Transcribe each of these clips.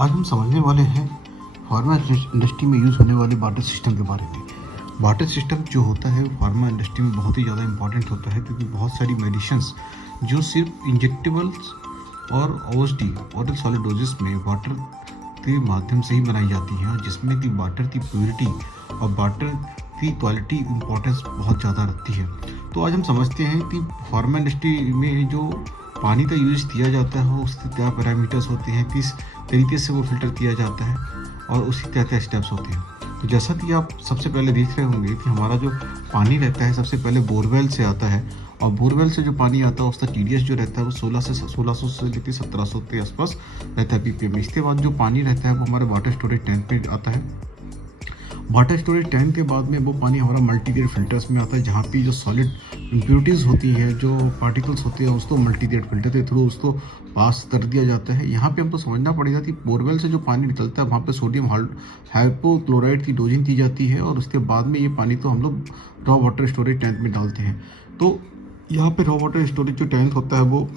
आज हम समझने वाले हैं फार्मा इंडस्ट्री में यूज़ होने वाले बार्टर सिस्टम के बारे में। बार्टर सिस्टम जो होता है वो फार्मा इंडस्ट्री में बहुत ही ज़्यादा इंपॉर्टेंट होता है, क्योंकि बहुत सारी मेडिसिन्स जो सिर्फ इंजेक्टेबल्स और ओएसडी ओरल सॉलिड डोजेस में वाटर के माध्यम से ही बनाई जाती हैं, और जिसमें कि वाटर की प्योरिटी और वाटर की क्वालिटी इंपॉर्टेंस बहुत ज़्यादा रखती है। तो आज हम समझते हैं कि फार्मा इंडस्ट्री में जो पानी का यूज़ किया जाता है उसके क्या पैरामीटर्स होते हैं, किस तरीके से वो फिल्टर किया जाता है और उसके क्या क्या स्टेप्स होते हैं। तो जैसा कि आप सबसे पहले देख रहे होंगे कि हमारा जो पानी रहता है सबसे पहले बोरवेल से आता है, और बोरवेल से जो पानी आता है उसका टीडीएस जो रहता है वो 1600 से लेकर 1700 के आसपास रहता है पीपीएम। इसके बाद जो पानी रहता है वो हमारे वाटर स्टोरेज टैंक में आता है। वाटर स्टोरेज टैंक के बाद में वो पानी हमारा मल्टीग्रेड फिल्टर्स में आता है, जहाँ पे जो सॉलिड इम्प्योरिटीज़ होती है, जो पार्टिकल्स होते हैं, उसको मल्टीग्रेड फिल्टर के थ्रू उसको पास कर दिया जाता है। यहाँ पे हमको समझना पड़ेगा कि बोरवेल से जो पानी निकलता है वहाँ पे सोडियम हाइपोक्लोराइड की डोजिंग की जाती है, और उसके बाद में ये पानी तो हम लोग रॉ वाटर स्टोरेज टैंक में डालते हैं। तो यहाँ पे रॉ वाटर स्टोरेज जो टैंक होता है वो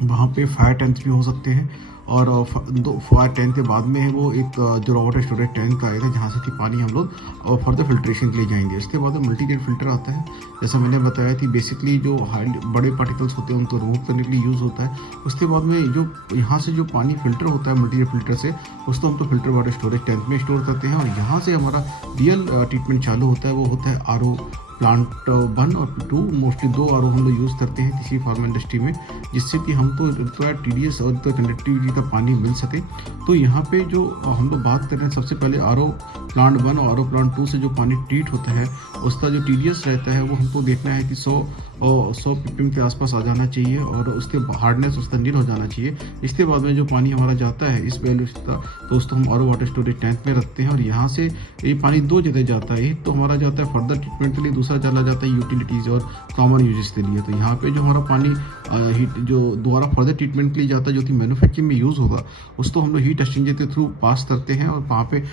वहाँ पे फायर टैंक भी हो सकते हैं, और दो फायर टैंक के बाद में है वो एक जो रॉ वाटर स्टोरेज टैंक आएगा, जहाँ से कि पानी हम लोग फर्दर फिल्ट्रेशन के लिए जाएंगे। इसके बाद मल्टीग्रेड फिल्टर आता है। जैसा मैंने बताया कि बेसिकली जो बड़े पार्टिकल्स होते हैं उनको रिमूव करने के लिए यूज़ होता है। उसके बाद में जो यहाँ से जो पानी फिल्टर होता है मल्टीग्रेड फिल्टर से, उसको हम तो फिल्टर वाटर स्टोरेज टैंक में स्टोर करते हैं, और यहाँ से हमारा रियल ट्रीटमेंट चालू होता है। वो होता है आरओ प्लांट 1 और 2, मोस्टली 2 आरओ हम लोग यूज़ करते हैं किसी फार्मा इंडस्ट्री में, जिससे कि हमको रिक्वायर्ड टीडीएस और कंडक्टिविटी का पानी मिल सके। तो यहाँ पे जो हम लोग बात कर रहे हैं, सबसे पहले आरओ प्लांट 1 और आरओ प्लांट 2 से जो पानी ट्रीट होता है उसका जो टीडीएस रहता है वो हमको देखना है कि 100 पीपीएम के आसपास आ जाना चाहिए, और उसके हार्डनेस उसका नील हो जाना चाहिए। इसके बाद में जो पानी हमारा जाता है इस वैल्यू का, तो उसको हम आरओ वाटर स्टोरेज टैंक में रखते हैं, और यहाँ से ये पानी 2 जगह जाता है। एक तो हमारा जाता है फर्दर ट्रीटमेंट के लिए, दूसरा चला जाता है यूटिलिटीज़ और कॉमन यूजेस के लिए। तो यहाँ पे जो हमारा पानी हीट जो दोबारा फर्दर ट्रीटमेंट के लिए जाता है, जो कि मैन्युफैक्चरिंग में यूज़ होगा, उसको हम लोग हीट एक्सचेंजर के थ्रू पास करते हैं, और वहाँ पे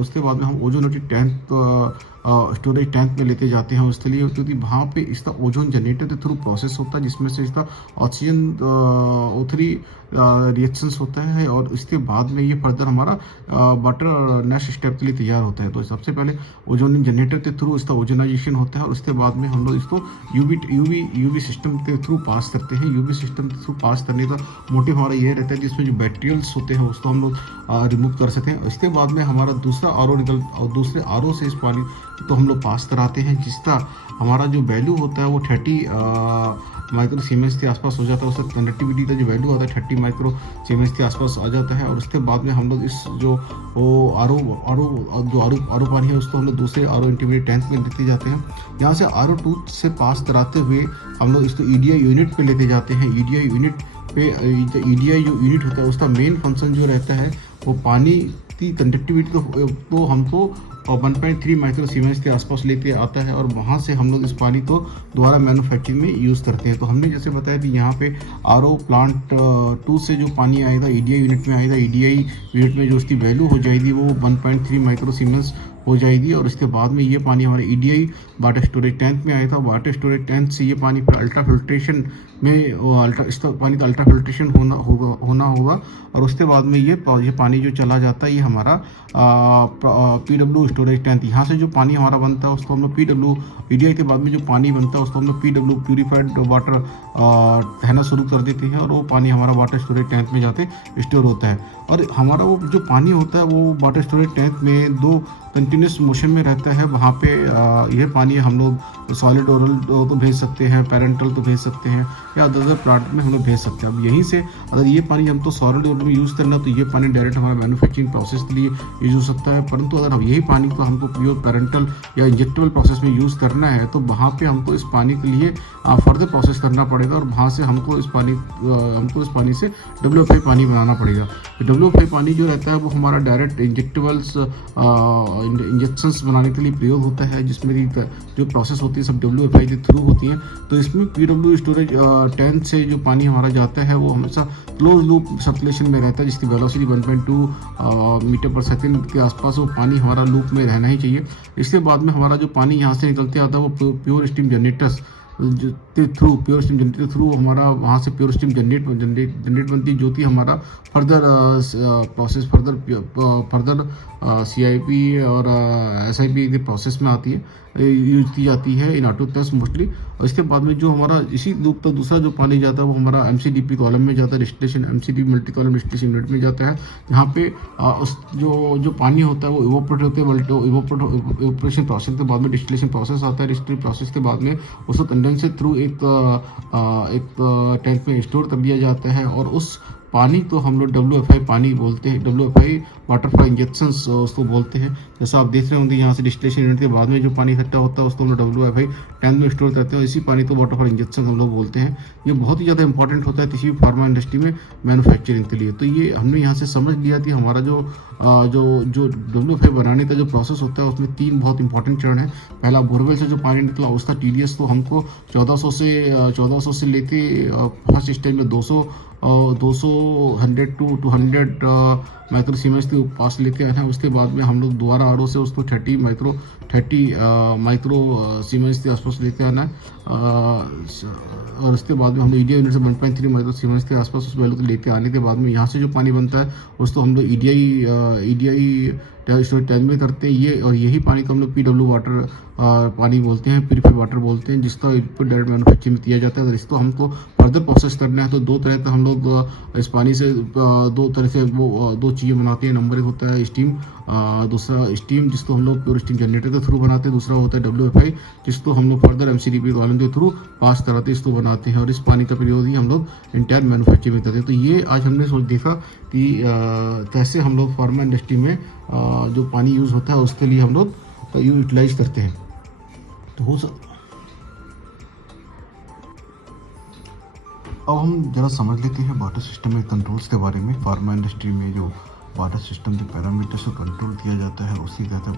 उसके बाद में हम ओजोनेटेड टैंक स्टोरेज टैंक में लेते जाते हैं उसके लिए, क्योंकि वहाँ पे इसका ओजोन जनरेटर के थ्रू प्रोसेस होता है, जिसमें से इसका ऑक्सीजन O3 रिएक्शंस होता है, और इसके बाद में ये फर्दर हमारा वाटर नेक्स्ट स्टेप के लिए तैयार होता है। तो सबसे पहले ओजोन जनरेटर के थ्रू इसका ओजोनाइजेशन होता है, और उसके बाद में हम लोग इसको यूवी सिस्टम के थ्रू पास करते हैं। यूवी सिस्टम के थ्रू पास करने का मोटिव हमारा ये रहता है जिसमें जो बैक्टीरियल्स होते हैं उसको हम लोग रिमूव कर सकें। इसके बाद में हमारा दूसरा आरओ और दूसरे आरओ से इस पानी तो हम लोग पास कराते हैं, जिसका हमारा जो वैल्यू होता है वो 30 माइक्रो सीमेंस के आसपास हो जाता है। उसका कंडक्टिविटी का जो वैल्यू होता है 30 माइक्रो सीमेंस के आसपास आ जाता है। और उसके बाद में हम लोग इस जो आरओ पानी है उसको हम लोग दूसरे आरओ इंटीग्रेटेड टैंक में लेते जाते हैं। यहाँ से आरओ 2 से पास कराते हुए हम लोग इसको ईडीआई यूनिट पे लेते जाते हैं। ईडीआई यूनिट पे ईडीआई जो यूनिट होता है उसका मेन फंक्शन जो रहता है वो पानी की कंडक्टिविटी तो हमको 1.3 माइक्रो सीमेंस के आसपास लेके आता है, और वहाँ से हम लोग इस पानी को दोबारा मैन्युफैक्चरिंग में यूज़ करते हैं। तो हमने जैसे बताया कि यहाँ पे आरओ प्लांट 2 से जो पानी आएगा ईडीआई यूनिट में आएगा। ईडीआई यूनिट में जो उसकी वैल्यू हो जाएगी वो 1.3 माइक्रो सीमेंस हो जाएगी, और उसके बाद में ये पानी हमारे ईडीआई वाटर स्टोरेज टैंक में आएगा। वाटर स्टोरेज टैंक से ये पानी फिर अल्ट्रा फिल्ट्रेशन में इसका पानी का अल्ट्रा फिल्ट्रेशन होना होगा, और उसके बाद में ये पानी जो चला जाता है ये हमारा पीडब्ल्यू स्टोरेज टैंक। यहाँ से जो पानी हमारा बनता है उसको हम लोग पीडब्ल्यू ईडीआई के बाद में जो पानी बनता है उसको हम लोग पीडब्ल्यू प्यूरिफाइड वाटर कहना शुरू कर देते हैं, और वो पानी हमारा वाटर स्टोरेज टैंक में जाते स्टोर होता है। और हमारा वो जो पानी होता है वो वाटर स्टोरेज टैंक में 2 कंटिन्यूस मोशन में रहता है। वहाँ पे यह पानी हम लोग सॉलिड ओरल तो भेज सकते हैं, पैरेंटल तो भेज सकते हैं, या अदर प्लांट में हम लोग भेज सकते हैं। अब यहीं से अगर ये पानी हम तो सॉलिड ओरल में यूज़ करना तो ये पानी डायरेक्ट हमारे मैन्युफैक्चरिंग प्रोसेस के लिए यूज़ हो सकता है। परंतु अगर हम यही पानी को हमको प्योर पैरेंटल या इंजेक्टेबल प्रोसेस में यूज़ करना है तो वहाँ पे हमको इस पानी के लिए फर्दर प्रोसेस करना पड़ेगा, और वहाँ से हमको इस पानी से WFI पानी बनाना पड़ेगा। तो WFI पानी जो रहता है वो हमारा डायरेक्ट इंजेक्टेबल्स इंजेक्शंस बनाने के लिए प्रयोग होता है, जिसमें जो प्रोसेस होती है सब WFI के थ्रू होती हैं। तो इसमें पीडब्ल्यू स्टोरेज टैंक से जो पानी हमारा जाता है वो हमेशा क्लोज लूप सर्कुलेशन में रहता है, जिसकी वेलोसिटी 1.2 मीटर पर सेकंड के आसपास वो पानी हमारा लूप में रहना ही चाहिए। इसके बाद में हमारा जो पानी यहाँ से निकलते आता है वो प्योर स्टीम जनरेटर्स के थ्रू, प्योर स्टीम जनरेटर के थ्रू हमारा वहाँ से प्योर स्टीम जनरेट बनती है, जो कि हमारा फर्दर प्रोसेस फर्दर CIP और SIP के प्रोसेस में आती है, यूज की जाती है इन ऑटो टैंक्स मोस्टली। और इसके बाद में जो हमारा इसी लूप का दूसरा जो पानी जाता है वो हमारा MCDP कॉलम में जाता है, distillation MCDP multi column distillation unit में जाता है, जहाँ पे उस जो पानी होता है वो इवोपोरेट होते हैं, इवोपोरेशन प्रोसेस के बाद में डिस्टिलेशन प्रोसेस आता है, डिस्टिलेशन प्रोसेस के बाद में उसको कंडेंसर थ्रू एक टैंक में स्टोर कर दिया जाता है, और उस पानी को हम लोग WFI पानी बोलते हैं, WFI वाटरफ्लो इंजेक्शंस उसको बोलते हैं। जैसा आप देख रहे होंगे यहाँ से डिस्टिलेशन यूनिट के बाद में जो पानी इकट्ठा होता है उसको हम लोग WFI टैंक में स्टोर करते हैं, इसी पानी को वाटरफ्लो इंजेक्शन हम लोग बोलते हैं। ये बहुत ही ज़्यादा इंपॉर्टेंट होता है किसी भी फार्मा इंडस्ट्री में मैन्युफैक्चरिंग के लिए। तो ये हमने यहाँ से समझ लिया कि हमारा जो WFI बनाने का जो प्रोसेस होता है उसमें 3 बहुत इंपॉर्टेंट चरण है। पहला, बोरवेल से जो पानी निकला उसका TDS तो हमको 1400 से लेके फर्स्ट स्टेज में 100 टू 200 माइक्रो सीमेंस के पास लेके आना है। उसके बाद में हम लोग दोबारा RO से उसको 30 माइक्रो सीमेंस के आसपास लेके आना है, और उसके बाद में हम लोग EDI यूनिट से 1.3 माइक्रो सीमेंस के आसपास उस वैल्यू को लेके आने के बाद में यहाँ से जो पानी बनता है उसको हम लोग EDI टैंक में करते हैं ये, और यही पानी को हम लोग PW वाटर पानी बोलते हैं, प्यूरिफाइड वाटर बोलते हैं, जिसका इनपुट डायरेक्ट मैन्युफैक्चरिंग में किया जाता है। अगर इसको हमको फर्दर प्रोसेस करना है तो 2 तरह से हम लोग इस पानी से 2 तरह से वो 2 चीज़ें बनाते हैं। नंबर 1 होता है स्टीम, दूसरा स्टीम जिसको हम लोग प्योर स्टीम जनरेटर के थ्रू बनाते हैं, दूसरा होता है WFI जिसको हम लोग फर्दर MCDP कॉलम के थ्रू पास कराते हैं, इसको बनाते हैं, और इस पानी का प्रयोग ही हम लोग इंटायर मैन्युफैक्चरिंग में करते हैं। तो ये आज हमने सोच देखा कि कैसे हम लोग फार्मा इंडस्ट्री में जो पानी यूज़ होता है उसके लिए हम लोग यूटिलाइज करते हैं। तो अब हम जरा समझ लेते हैं वाटर सिस्टम में कंट्रोल्स के बारे में। फार्मा इंडस्ट्री में जो वाटर सिस्टम के पैरामीटर्स को कंट्रोल किया जाता है उसकी ज़्यादा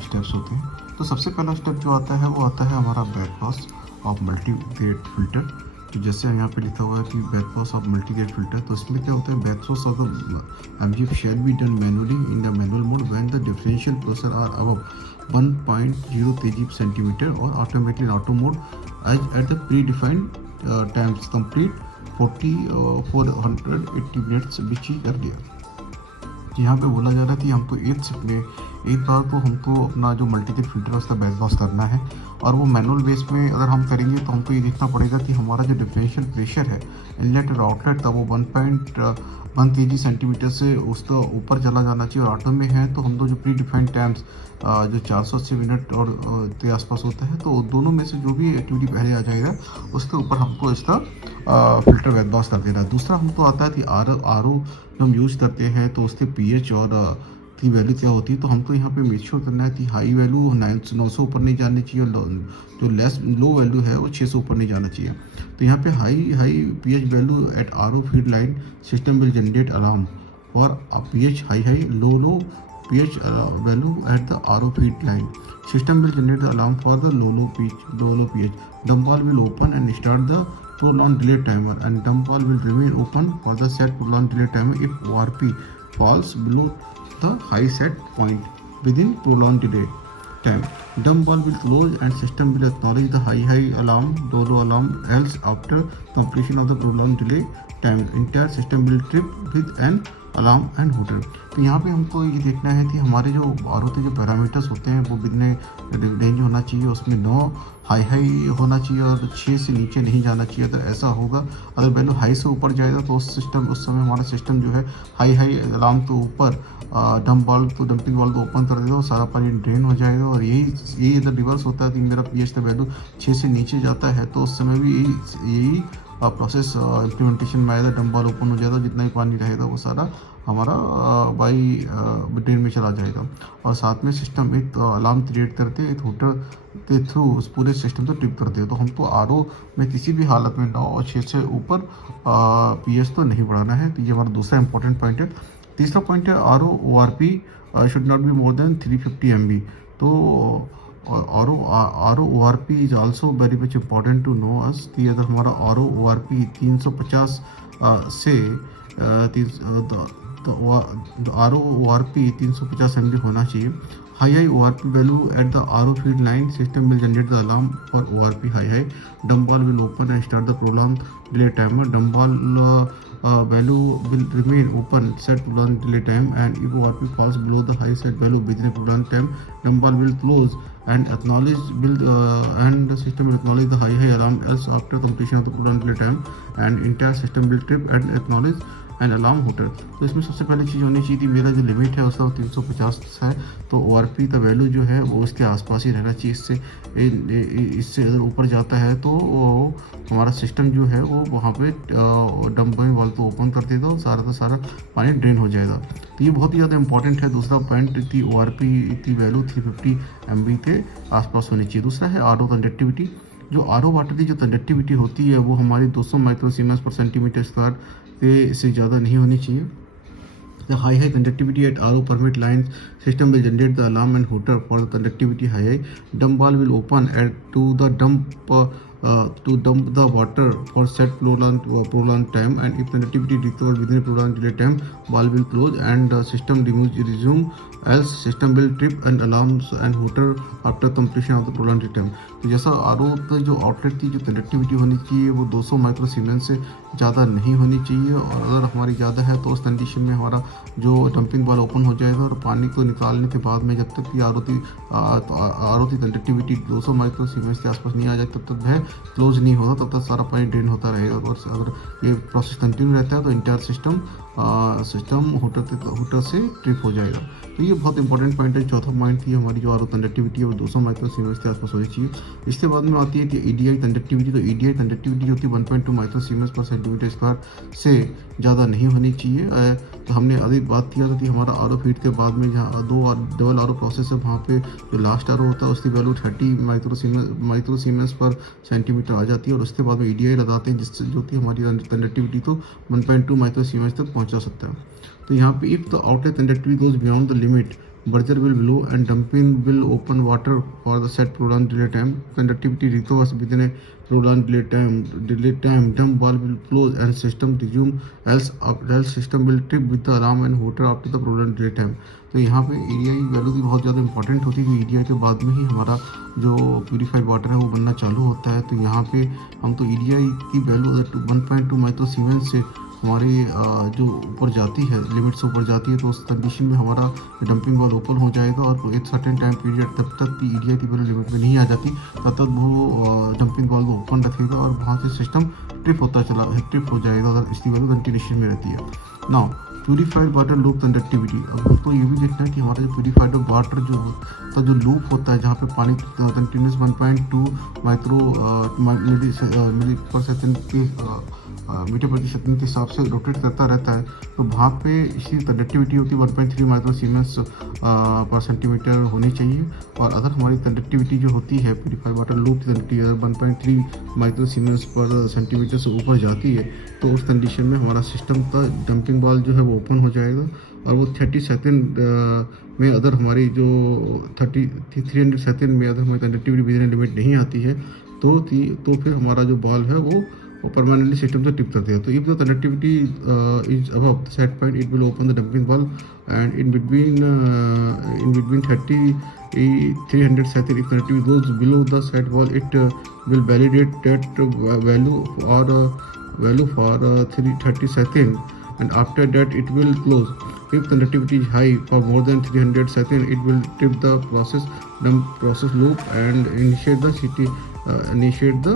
स्टेप्स होते हैं। तो सबसे पहला स्टेप जो आता है वो आता है हमारा back pass of multi grade filter. तो जैसे यहाँ पे लिखा हुआ है कि back pass of multi grade filter, तो इसमें क्या होता है, back pass of the MGF shall be done manually in the manual mode when the differential pressure are above 1.0 kg/centimeter or automatically in auto mode as at the predefined times complete 480 minutes which is earlier। यहाँ पे बोला जा रहा है कि हमको एक बार तो हमको अपना जो मल्टीग्रेड फिल्टर है उसका बैक पास करना है, और वो मैनुअल बेस में अगर हम करेंगे तो हमको ये देखना पड़ेगा कि हमारा जो डिफरेंशियल प्रेशर है इनलेट और आउटलेट का वो 1.1 kg/centimeter से उसका ऊपर चला जाना चाहिए, और ऑटो में है तो हम लोग जो प्री डिफाइंड टाइम्स जो 480 मिनट और के आसपास होता है, तो दोनों में से जो भी एक्टिविटी पहले आ जाएगा उसके ऊपर हमको इसका फिल्टर बैक पास कर देना है। दूसरा हमको आता है कि RO हम यूज़ करते हैं तो उसके pH और की वैल्यू क्या होती है, तो हमको यहाँ पे मेक श्योर करना है कि हाई वैल्यू 900 ऊपर नहीं जानी चाहिए, जो लो वैल्यू है वो 600 ऊपर नहीं जाना चाहिए। तो यहाँ पे high pH value at RO feed line system will generate alarm for pH high low pH value at the RO feed line. System will generate the alarm for the low pH. Dump valve will open and start the prolonged delay timer, and dump valve will remain open for the set prolonged delay timer if ORP falls below the high set point within prolonged delay time. Dump valve will close and system will acknowledge the high alarm, low alarm, else after completion of the prolonged delay time entire system will trip with an alarm and hotel. तो यहाँ पे हमको ये देखना है कि हमारे जो RO के जो पैरामीटर्स होते हैं वो कितने रेंज होना चाहिए, उसमें 9 हाई होना चाहिए और 6 से नीचे नहीं जाना चाहिए। अगर ऐसा होगा, अगर वैल्यू हाई से ऊपर जाएगा तो उस समय हमारा सिस्टम जो है हाई अलार्म तो ऊपर डंपिंग वाल्व को ओपन कर देगा और सारा पानी ड्रेन हो जाएगा। और यही अगर रिवर्स होता है कि मेरा pH का वैल्यू 6 से नीचे जाता है तो उस समय भी यही प्रोसेस इम्प्लीमेंटेशन में आएगा, डंप वाल्व ओपन हो जाएगा, जितना भी पानी रहेगा वो सारा हमारा बाई ड्रेन में चला जाएगा। और साथ में सिस्टम एक अलार्म क्रिएट करते एक होटल के थ्रू उस पूरे सिस्टम को ट्रिप करते हैं। तो हमको RO में किसी भी हालत में 9 और 6 से ऊपर pH तो नहीं बढ़ाना है। तो ये हमारा दूसरा इंपॉर्टेंट पॉइंट है। तीसरा पॉइंट है RO ORP should not be more than 350 MB। तो RO ORP is also very much important to know us कि अगर हमारा RO ORP 350 से RO ORP 350 MB होना चाहिए। high ORP value at the RO feed line, system will generate the alarm for ORP high. Dump valve will open and start the prolonged delay timer. Dump valve value will remain open set prolonged delay time, and if ORP falls below the high set value within a prolonged time, dump valve will close and and the system will acknowledge the high alarm. Else after completion of the prolonged delay time, and entire system will trip and acknowledge and alarm hotel. तो इसमें सबसे पहले चीज़ होनी चाहिए थी, मेरा जो limit है उसका 350 है, तो ORP का वैल्यू जो है वो इसके आसपास ही रहना चाहिए। इससे अगर ऊपर जाता है तो हमारा सिस्टम जो है वो वहाँ पे डंपिंग वाल्व को ओपन कर देगा और सारा का सारा पानी ड्रेन हो जाएगा। तो ये बहुत ही ज़्यादा इंपॉर्टेंट है। दूसरा पॉइंट थी ORP की वैल्यू 350 MB के आसपास होनी चाहिए। दूसरा है RO कंडक्टिविटी। जो RO वाटर की जो कंडक्टिविटी होती है वो हमारी 200 माइक्रो सीमेंस पर सेंटीमीटर स्क्वायर से ज़्यादा नहीं होनी चाहिए। The high conductivity at RO permit lines system will generate the alarm and hooter for the conductivity high. Dump valve will open to dump the water for set prolonged time, and if conductivity recovered within a prolonged delay time, valve will close and the system resume. Else system will trip and alarms and hooter after completion of the prolonged delay time. तो जैसा RO का जो outlet की जो conductivity होनी चाहिए वो 200 micro siemens से ज़्यादा नहीं होनी चाहिए, और अगर हमारी ज़्यादा है तो उस कंडीशन में हमारा जो डंपिंग वाल्व ओपन हो जाएगा और पानी को निकालने के बाद में जब तक कि RO की कंडक्टिविटी 200 माइक्रो सीमेंस के आसपास नहीं आ जाए तब तक वह क्लोज नहीं होगा, तब तक सारा पानी ड्रेन होता रहेगा। और अगर ये प्रोसेस कंटिन्यू रहता है तो इंटायर सिस्टम हूटर से ट्रिप हो जाएगा। तो ये बहुत इंपॉर्टेंट पॉइंट है। चौथा पॉइंट थी हमारी जो RO कंडक्टिविटी है वो 200 माइक्रो सीमेंस के आसपास होनी चाहिए। इसके बाद में आती है कि EDI कंडक्टिविटी। तो EDI कंडक्टिविटी जो होती है 1.2 माइक्रो सीमेंस पर सेंटीमीटर स्क्वायर से ज़्यादा नहीं होनी चाहिए। तो हमने अभी बात किया था कि हमारा RO फीड के बाद में जहाँ डबल RO प्रोसेस है वहाँ पे जो लास्ट RO होता है उसकी वैल्यू 30 माइक्रो सीमेंस पर सेंटीमीटर आ जाती है, और उसके बाद में EDI लगाते हैं जिससे जो कि हमारी कंडक्टिविटी तो 1.2 माइक्रो सीमेंस तक पहुँचा सकता है। तो यहाँ पे if the outlet conductivity goes beyond the limit, Berger will blow and dumping will open water for the set prolonged delay time. Conductivity recovers within a prolonged delay time. Dump valve will close and system resume. Else system will trip with the alarm and hooter after the prolonged delay time. तो यहाँ पे EDI value भी बहुत ज़्यादा important होती है। EDI के बाद में ही हमारा जो प्यूरीफाइड वाटर है वो बनना चालू होता है। तो यहाँ पे हम तो EDI की वैल्यू 1.2 माइक्रो सीमेंस से हमारी जो ऊपर जाती है, लिमिट से ऊपर जाती है, तो उस कंडीशन में हमारा डंपिंग वाल्व ओपन हो जाएगा और एक सर्टेन टाइम पीरियड तब तक की EDI की वैल्यू लिमिट में नहीं आ जाती तब तक वो डंपिंग वाल्व ओपन रखेगा और वहाँ से सिस्टम ट्रिप हो जाएगा अगर इसकी वैल्यू कंटिन्यूशन में रहती है। Now purified water loop conductivity. अब हमको ये भी देखना है कि हमारा जो प्यूरीफाइड वाटर जो लूप होता है जहाँ पे पानी कंटिन्यूस 1.2 मिली पर सेकेंड के मीटर प्रति सेकंड के हिसाब से रोटेट करता रहता है, तो वहाँ पे इसकी कंडक्टिविटी होती है 1.3 माइक्रो सीमेंस पर सेंटीमीटर होनी चाहिए। और अगर हमारी कंडक्टिविटी जो होती है प्यूरीफाइड वाटर लूप की कंडक्टिविटी अगर 1.3 माइक्रो सीमेंस पर सेंटीमीटर से ऊपर जाती है तो उस कंडीशन में हमारा सिस्टम का डंपिंग वाल्व जो है वो ओपन हो जाएगा, और वो 30 सेकेंड में अगर हमारी जो 300 सेकेंड में अगर हमारी कंडक्टिविटी विदिन लिमिट नहीं आती है तो फिर हमारा जो बॉल है वो परमानेंटली सिस्टम से टिप कर देगा। तो if the conductivity is above the set point it will open the dumping valve, and in between 300 second if conductivity goes below the set wall it will validate that value for 30 second, and after that it will close. If conductivity is high for more than 300 seconds, it will trip the process loop and initiate the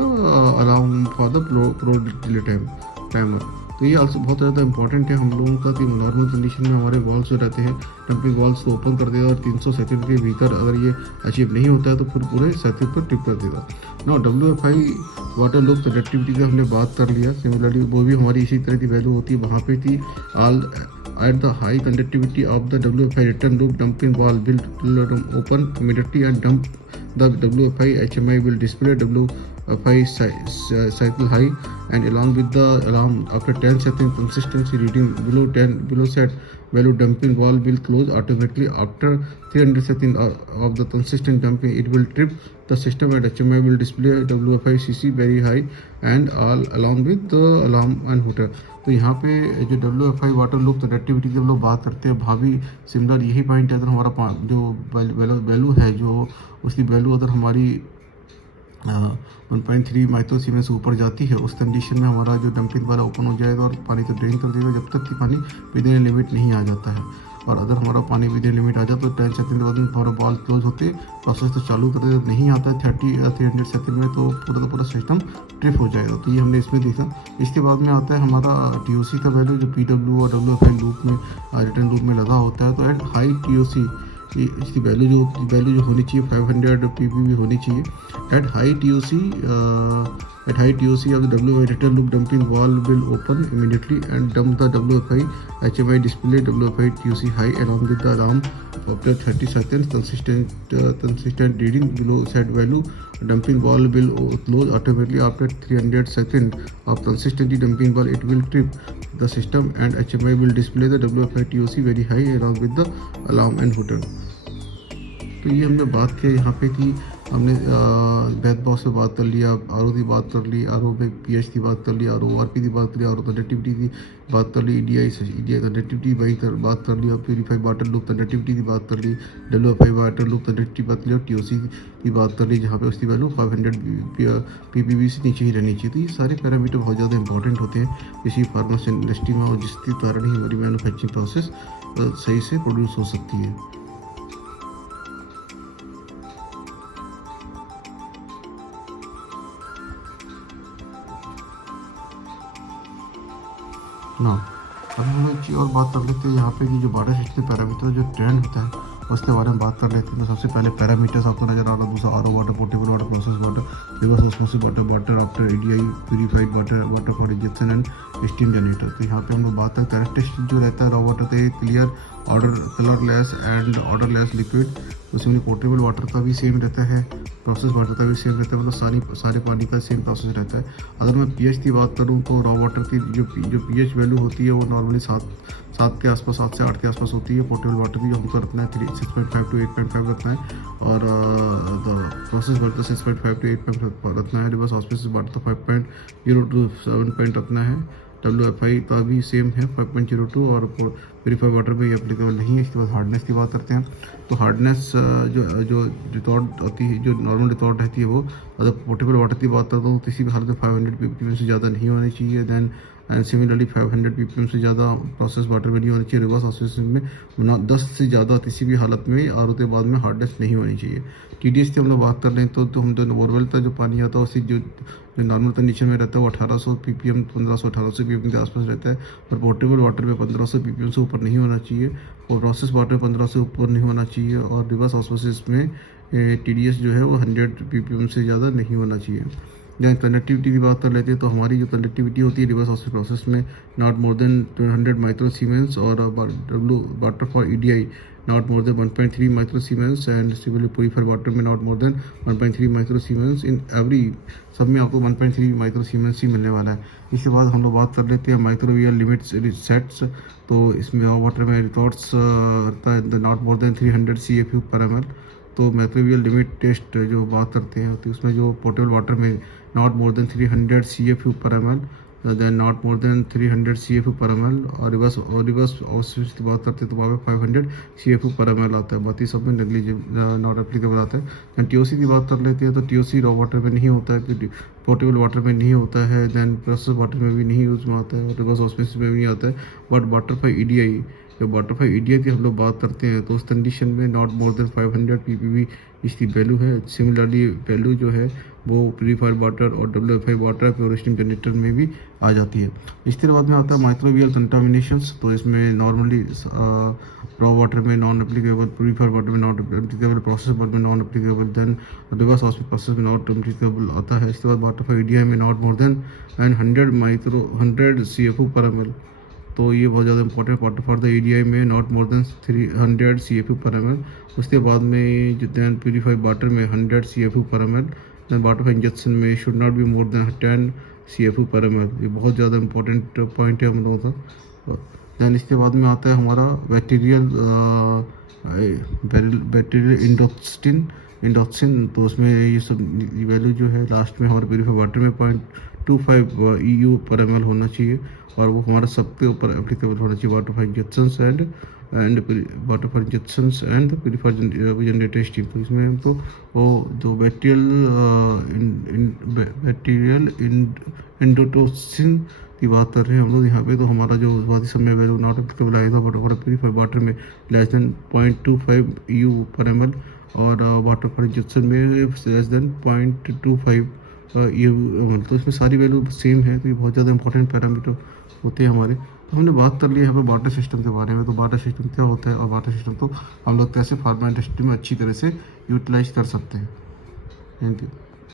alarm for the pro delay timer. तो ये also बहुत ज़्यादा important है हम लोगों का कि normal condition में हमारे वॉल्व्स जो रहते हैं डंपिंग वॉल्व्स को ओपन कर देगा और 300 सेकंड के भीतर अगर ये अचीव नहीं होता है तो फिर पूरे सर्किट पर ट्रिप कर देगा। No WFI water loop conductivity की हमने बात कर लिया। सिमिलरली वो भी हमारी इसी तरह की वैल्यू होती है, वहाँ पे थी at the high conductivity of the WFI return loop dumping valve will open immediately and dump the WFI HMI will display cycle high, and along with the alarm after 10 seconds consistency reading below set value, dumping valve will close automatically. After 300 seconds of the consistent dumping, it will trip the system, and HMI will display WFI very high and all along with the alarm and hooter. तो यहाँ पे जो WFI water loop connectivity की हम लोग बात करते हैं, भाभी सिमिलर यही पॉइंट है। अगर हमारा जो वैल्यू है, जो उसकी वैल्यू अगर हमारी 1.3 माइक्रो सीमेंस से ऊपर जाती है, उस कंडीशन में हमारा जो डंपिंग वाला ओपन हो जाएगा और पानी को ड्रेन कर देगा, जब तक कि पानी विदिन लिमिट नहीं आ जाता है। और अगर हमारा पानी विदिन लिमिट आ जाए तो 10 सेकंड के बाद में हमारा बॉल क्लोज होते प्रोसेस तो चालू कर देते, नहीं आता है 30 या 300 सेकंड में तो पूरा का पूरा सिस्टम ट्रिप हो जाएगा। तो ये हमने इसमें देखा। इसके बाद में आता है हमारा TOC का वैल्यू, जो PW और WFI लूप में रिटर्न लूप में लगा होता है। तो एट हाई TOC इसकी वैल्यू जो होनी चाहिए 500 ppb होनी चाहिए। At high TOC of the WFI return loop, dumping valve will open immediately and dump the WFI HMI display WFI TOC high along with the alarm. After 30 seconds consistent reading below set value, dumping valve will close automatically. After 300 seconds of consistently dumping valve, it will trip the system and HMI will display the WFI TOC very high along with the alarm and hooter. तो ये हमने बात की यहाँ पे कि हमने बैथ box पे बात कर लिया, RO की बात कर ली, RO पे pH की बात कर ली, RO RP की बात कर ली, RO कंडक्टिविटी की बात कर ली, EDI कंडक्टिविटी वही बात कर ली, और प्यूरीफाइड वाटर लूप कंडक्टिविटी की बात कर ली, WFI वाटर लूप कंडक्टिविटी बात कर ली, और TOC की बात कर ली, जहाँ पे उसकी वैल्यू 500 ppb से नीचे ही रहनी चाहिए। तो ये सारे पैरामीटर बहुत ज़्यादा इंपॉर्टेंट होते हैं किसी फार्मेसी इंडस्ट्री में, और जिसके कारण ही हमारी मैन्युफैक्चरिंग प्रोसेस सही से प्रोड्यूस हो सकती है। ना अब हम लोग एक चीज़ और बात कर लेते हैं यहाँ पे कि जो वाटर सिस्टम पैरामीटर जो ट्रेंड होता है उसके बारे में बात कर लेते हैं। तो सबसे पहले पैरामीटर्स आपको नजर आ रहा है, दूसरा RO water, portable water, process water, reverse osmosis water, water after EDI, purified water, water for injection and steam generator. तो यहाँ पे हम लोग बात करें कैरेक्टरिस्टिक जो रहता है रॉ वाटर का, clear colourless and odourless liquid. उसी में पोर्टेबल वाटर का भी सेम रहता है, प्रोसेस वाटर का भी सेम रहता है, मतलब सारे पानी का सेम प्रोसेस रहता है। अगर मैं pH की बात करूँ तो रॉ वाटर की जो pH वैल्यू होती है वो नॉर्मली 7 के आसपास, 7 से 8 के आसपास होती है। पोर्टेबल वाटर की जो हमको रखना है 6.5 to 8.5 रखना है, और प्रोसेस वाटर 6.5 to 8.5 रखना है। रिवर्स ऑस्मोसिस वाटर तो 5.0 to 7 रखना है। WFI का भी सेम है 5.02, और प्यूरीफाइड वाटर में ये एप्लीकेबल नहीं है। इसके बाद हार्डनेस की बात करते हैं। तो हार्डनेस जो रिकॉर्ड होती है, जो नॉर्मल रिकॉर्ड रहती है, वो अगर पोर्टेबल वाटर की बात करता हूँ तो किसी भी हालत में 500 ppm से ज़्यादा नहीं होनी चाहिए। दैन एंड सिमिलरली 500 ppm से ज़्यादा प्रोसेस वाटर में नहीं होनी चाहिए। रिवर्स ऑस्मोसिस में 10 से ज़्यादा किसी भी हालत में RO के बाद में हार्डनेस नहीं होनी चाहिए। TDS की हम लोग बात कर रहे हैं तो हम जो बोरवेल का जो पानी आता है उसकी जो नॉर्मल कंडीशन में रहता है वो 1800 ppm 1500-1800 ppm के आसपास रहता है। और पोर्टेबल वाटर में 1500 ppm से ऊपर नहीं होना चाहिए, और प्रोसेस वाटर 15 से ऊपर नहीं होना चाहिए, और रिवर्स ऑस्मोसिस में TDS जो है वो 100 ppm से ज़्यादा नहीं होना चाहिए। जहाँ कंडक्टिविटी की बात कर लेते हैं तो हमारी जो कंडक्टिविटी होती है रिवर्स ऑस्मोसिस प्रोसेस में not more than 200 micro siemens, और water for EDI not more than 1.3 micro siemens, and similarly purified water में not more than 1.3 micro siemens. In every सब में आपको 1.3 माइक्रो सीमेंस ही मिलने वाला है। इसके बाद हम लोग बात कर लेते हैं माइक्रोवियल लिमिट्स सेट्स। तो इसमें वाटर में रिकॉर्ड्स रहता है not more than 300 CFU per ml। तो माइक्रोवियल लिमिट टेस्ट जो बात करते हैं तो उसमें जो पोर्टेबल वाटर में not more than 300 CFU per ml, then not more than 300 CFU per ml, और रिवर्स ऑस्मोसिस की बात करते हैं तो वहाँ पे 500 CFU per ml आता है। बाकी सब में नेग्लिजिबल नॉट एप्लीकेबल आता है। दैन TOC की बात कर लेते हैं तो TOC रॉ वाटर में नहीं होता है, पोर्टेबल वाटर में नहीं होता है, दैन प्रोसेस वाटर में भी नहीं यूज में आता है, और रिवर्स ऑस्मोसिस में भी नहीं आता है। बट वाटर फॉर EDI, जब वाटर फॉर EDI की हम लोग बात करते हैं तो उस कंडीशन में नॉट मोर देन 500 ppb इसकी वैल्यू है। सिमिलरली वैल्यू जो है वो प्यूरीफाइड वाटर और WFI वाटर प्योरेस्टिंग जनरेटर में भी आ जाती है। इसके बाद में आता है माइक्रोवियल कंटामिनेशंस। तो इसमें नॉर्मली रॉ वाटर में नॉन एप्लीकेबल, प्यूरीफाइड वाटर में नॉट एप्लीकेबल, प्रोसेस वाटर में non applicable, then reverse osmosis process में नॉट एप्लीकेबल आता है। इसके बाद वाटर फॉर EDI में not more than 100 CFU per ml। तो ये बहुत ज़्यादा important. Water for the EDI में not more than 300 CFU per ml। उसके बाद में जो दैन प्यूरीफाइड वाटर में 100 CFU per ml, then water of injection में should not be more than 10 CFU पर ml, ये बहुत ज़्यादा इंपॉर्टेंट पॉइंट है हम लोगों का। दैन इसके बाद में आता है हमारा बैक्टीरियल इंडोक्सिन, तो उसमें ये सब वैल्यू जो है लास्ट में हमारे प्यूरिफाइड वाटर में 0.25 EU पर ml होना चाहिए, और वो हमारा सबके ऊपर एप्लीकेबल होना चाहिए, water for injections and water for injections and purified generator steam. तो इसमें हम तो वो जो बैक्टीरियल इंडोटोक्सिन की बात कर रहे हैं हम लोग यहाँ पे, तो हमारा जो बाकी समय वैल्यू नॉट एप्लीकेबल आएगा वाटर प्यूरिफाइड वाटर में लेस देन 0.25 EU पर ml, और वाटर फॉर इंजेक्शन में लेस देन 0.25 EU ml। तो इसमें सारी वैल्यू सेम है, तो ये बहुत ज़्यादा इंपॉर्टेंट पैरामीटर होते हैं हमारे। तो हमने बात कर ली यहाँ पे वाटर सिस्टम के बारे में। तो वाटर सिस्टम क्या होता है, और वाटर सिस्टम तो हम लोग कैसे फार्मा इंडस्ट्री में अच्छी तरह से यूटिलाइज कर सकते हैं। Thank you.